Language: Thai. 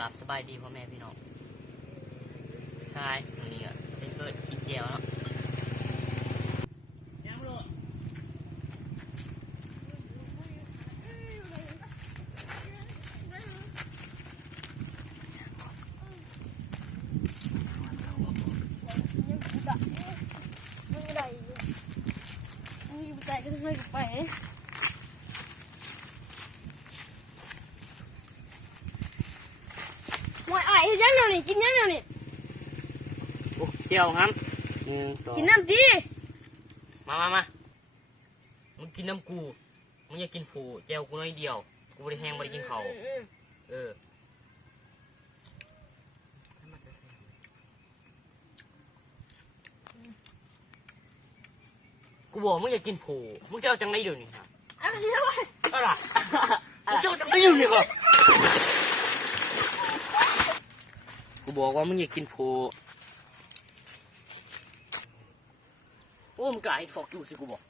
กับสบายดีพ่อแม่พี่น้องใช่ตรงนี้อ่ะเช่นเกิดอีเจียวเนาะยังไม่รู้หมดไอ้ยังเดี๋ยวนี้กินยังเดี๋ยวนี้ โอ้เจียวครับกินน้ำดีมามึงกินน้ำกูมึงอยากกินผูเจียวกูน้อยเดียวกูไม่ได้แห้งไม่ได้กินเขากูบอกมึงอยากกินผูมึงจะเอาจังไรเดี๋ยวนี้ครับอะไรมึงจะเอาจังไรเดี๋ยวนี้ครับกูบอกว่ามึงอยากกินผูโอ้มึงกล้าให้ฟอกอยู่สิกูบอก